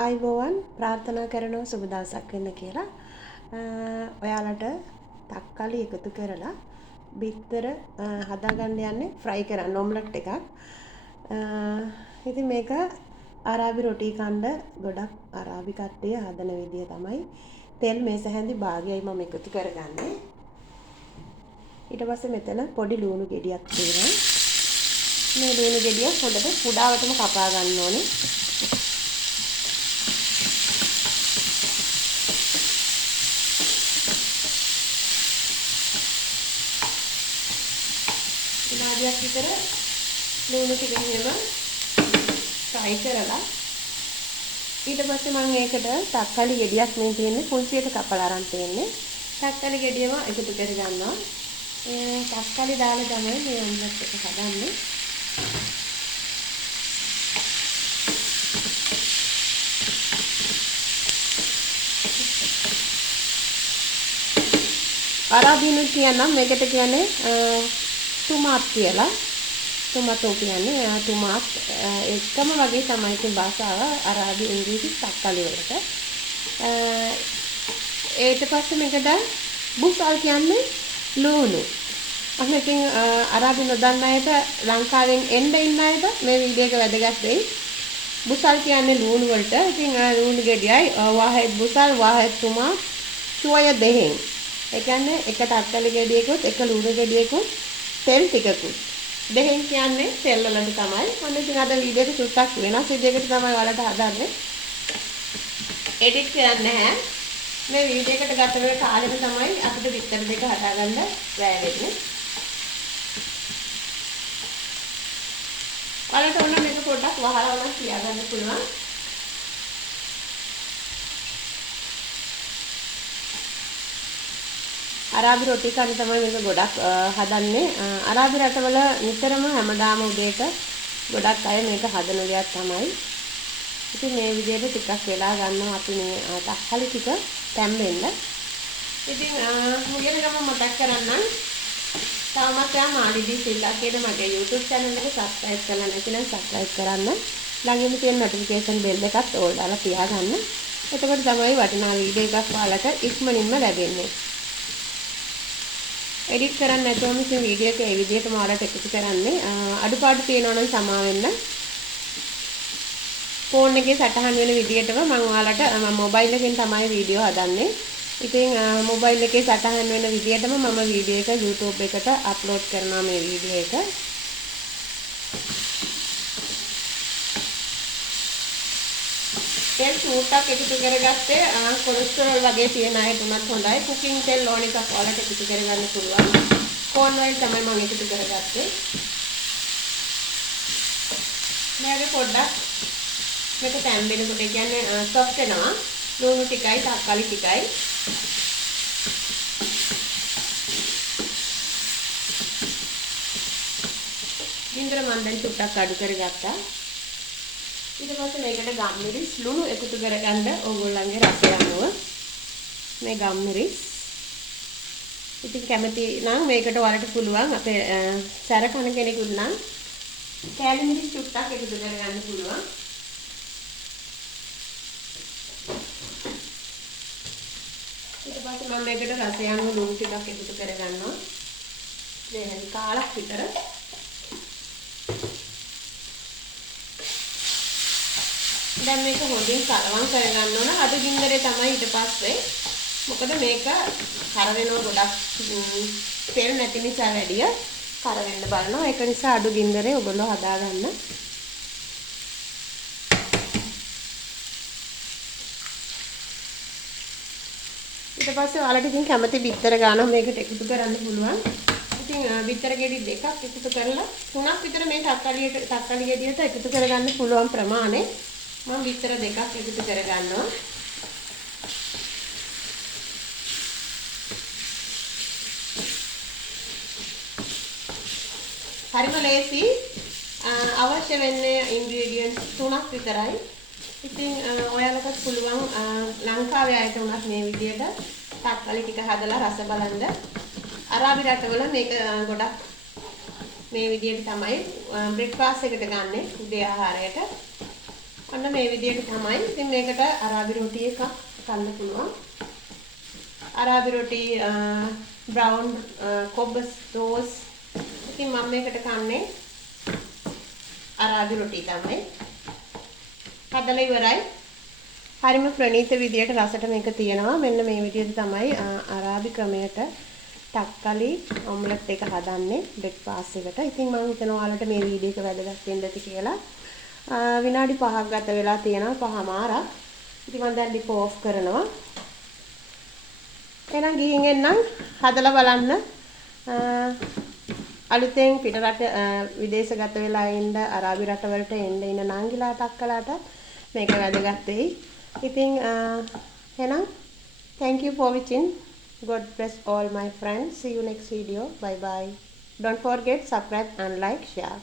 ආයිබෝවන් ප්‍රාර්ථනා කරනවා සුබ දවසක් වෙන්න කියලා. ඔයාලට තක්කාලි එකතු කරලා බිත්තර හදාගන්න යන්නේ ෆ්‍රයි කරන්න ඔම්ලට් එකක්. ඉතින් මේක අරාබි රොටි කන්න ගොඩක් අරාබි කට්ටිය හදන විදිය තමයි. තෙල් මේස හැඳි භාගයයි මම එකතු කරගන්නේ. ඊට පස්සේ මෙතන පොඩි ලුණු ගෙඩියක් තියෙනවා. මේ ලුණු ගෙඩිය හොඳට කුඩාවටම කපා ගන්න ඕනේ. විනාඩියක් විතර ලුණු ටික එහෙම ෆ්‍රයි කරලා ඊට පස්සේ මම ඒකට තක්කාලි ගෙඩියක් මේ තියෙන්නේ කුංචියට කපලා අරන් තියෙන්නේ. තක්කාලි ගෙඩියම එකතු කර ගන්නවා. තක්කාලි දාලා තමයි මේ ඔම්ලට් එක හදන්නේ. අරාබිනුත් කියනවා මේකට කියන්නේ ටොමාට් කියලා. ටොමාටෝ කියන්නේ ටොමාට් එකම වගේ තමයි ඉතින් භාෂාව අරාබි ඉංග්‍රීසි තක්කාලි වලට. ඊට පස්සේ මේකට බුසල් කියන්නේ ලුණු. අන්න ඉතින් අරාබි නොදන්න අයට ලංකාවෙන් එන්න ඉන්න අයට මේ වීඩියෝ එක වැදගත් වෙයි. බුසල් කියන්නේ ලුණු වලට. ඉතින් ලුණු ගෙඩියයි වාහෙත් බුසල් වාහෙත් ටොමාට් සුවය දෙහෙන්. ඒ කියන්නේ එක තක්කාලි ගෙඩියකුත් එක ලුණු ගෙඩියකුත් තෙල් ටිකකුත් දෙහෙන් කියන්නේ තෙල් වලට තමයි. මොන ඉතින් අද වීඩියෝ එක සුට්ටක් වෙනස් විදිහකට තමයි ඔයාලට හදන්නේ. එඩිට් කරන්නේ නැහැ. මේ වීඩියෝ එකට ගත වෙන කාලෙම තමයි අපිට බිත්තර දෙක හදාගන්න බෑ වෙන්නේ. ඔයාලට ඕන මේක පොඩ්ඩක් වහලා වුණා තියාගන්න පුළුවන්. අරාබි රොටි කන්න තමයි මේක ගොඩක් හදන්නේ. අරාබි රටවල නිතරම හැමදාම උදේට ගොඩක් අය මේක හදන දෙයක් තමයි. ඉතින් මේ විදිහට ටිකක් වෙලා ගන්නවා අපි මේ තක්කාලි ටික තැම්බෙන්න. ඉතින් මුලින්ම මම මතක් කරන්නම් තවමත් යා මාලිදී සිල්ලා කියන මගේ YouTube channel එක subscribe කරලා නැතිනම් subscribe කරන්න. ළඟින් තියෙන notification bell එකත් ඕල් දාලා තියාගන්න. එතකොට තමයි වටිනා වීඩියෝ එකක් ඔයාලට ඉක්මනින්ම ලැබෙන්නේ. එඩිට් කරන්න නැතුවම ඉතින් වීඩියෝ එක ඒ විදිහටම ඔයාලට එකතු කරන්නේ. අඩුපාඩු තියෙනවා නම් සමා වෙන්න. ෆෝන් එකේ සටහන් වෙන විදිහටම මම ඔයාලට මොබයිල් එකෙන් තමයි වීඩියෝ හදන්නේ. ඉතින් මොබයිල් එකේ සටහන් වෙන විදිහටම මම වීඩියෝ එක YouTube එකට අප්ලෝඩ් කරනවා මේ වීඩියෝ එක. තෙල් චූට්ටක් එකතු කරගත්තේ කොලෙස්ටරෝල් වගේ තියෙන අයට උනත් හොඳයි. කුකින් තෙල් ඕන එකක් ඔයාලට එකතු කරගන්න පුළුවන්. කෝන් ඔයිල් තමයි මම එකතු කරගත්තේ. මේක පොඩ්ඩක් මේක තැම්බෙනකොට කියන්නේ සොෆ්ට් වෙනවා. ලුණු ටිකයි තක්කාලි ටිකයි. ගින්දර මම දැන් චුට්ටක් අඩු කරගත්තා. ඊට පස්සේ මේකට ගම්මිරිස් ලුණු එකතු කරගන්න ඕගොල්ලන්ගේ රසය අනුව මේ ගම්මිරිස්. ඉතින් කැමති නම් මේකට ඔයාලට පුළුවන් අපේ සැර කන කෙනෙකුට නම් කෑලි මිරිස් චුට්ටක් එකතු කරගන්න පුළුවන්. ඊට පස්සේ මම මේකට රසය අනුව ලුණු ටිකක් එකතු කරගන්නවා. මේ කාලක් විතර දැන් මේක හොඳින් කලවම් කරගන්න ඕන. අඩු ගින්දරේ තමයි ඊට පස්සේ. මොකද මේක කර වෙනවා ගොඩක් තෙල් නැති නිසා වැඩිය කර වෙන්න බලනවා. ඒක නිසා අඩු ගින්දරේ ඔයගොල්ලෝ හදාගන්න. ඊට පස්සේ ඔයාලට ඉතින් කැමති බිත්තර ගානක් මේකට එකතු කරන්න පුළුවන්. ඉතින් බිත්තර ගෙඩි දෙකක් එකතු කරලා තුනක් විතර මේ තක්කාලි ගෙඩියට එකතු කරගන්න පුළුවන් ප්‍රමාණය මම බිත්තර දෙකක් එකතු කරගන්නවා. හරිම ලේසි. අවශ්‍ය වෙන්නේ ඉන්ග්‍රීඩියන්ට්ස් 3ක් විතරයි. ඉතින් ඔයාලටත් පුළුවන් ලංකාවේ අයට උනත් මේ විදිහට තක්කාලි ටික හදලා රස බලන්න. අරාබි රටවල මේක ගොඩක් මේ විදිහට තමයි බ්‍රෙක්ෆාස්ට් එකට ගන්නෙ උදේ ආහාරයට. අන්න මේ විදිහට තමයි. ඉතින් මේකට අරාබි රොටි එකක් කන්න පුළුවන්. අරාබි රොටි බ්‍රවුන් කොබ්බස් රෝස්. ඉතින් මම මේකට කන්නේ අරාබි රොටි තමයි. හදලා ඉවරයි. හරිම ප්‍රණීත විදියට රසට මේක තියෙනවා. මෙන්න මේ විදියට තමයි අරාබි ක්‍රමයට තක්කලි ඔම්ලට් එක හදන්නේ බ්‍රෙක්ෆාස්ට් එකට. ඉතින් මම හිතනවා ඔයාලට මේ වීඩියෝ එක වැදගත් වෙන්න ඇති කියලා. විනාඩි 5ක් ගත වෙලා තියෙනවා, 5මාරක්. ඉතින් මම දැන් ඩිප ඕෆ් කරනවා. එහෙනම් ගිහින් එන්නම් හදලා බලන්න. අලුතෙන් පිටරට විදේශගත වෙලා ඉන්න අරාබි රටවලට එන්න ඉන්න නංගිලාට අක්කලාට මේක වැදගත් වෙයි. ඉතින් එහෙනම් thank you for watching. God bless all my friends. See you next video. Bye bye. Don't forget subscribe and like, share.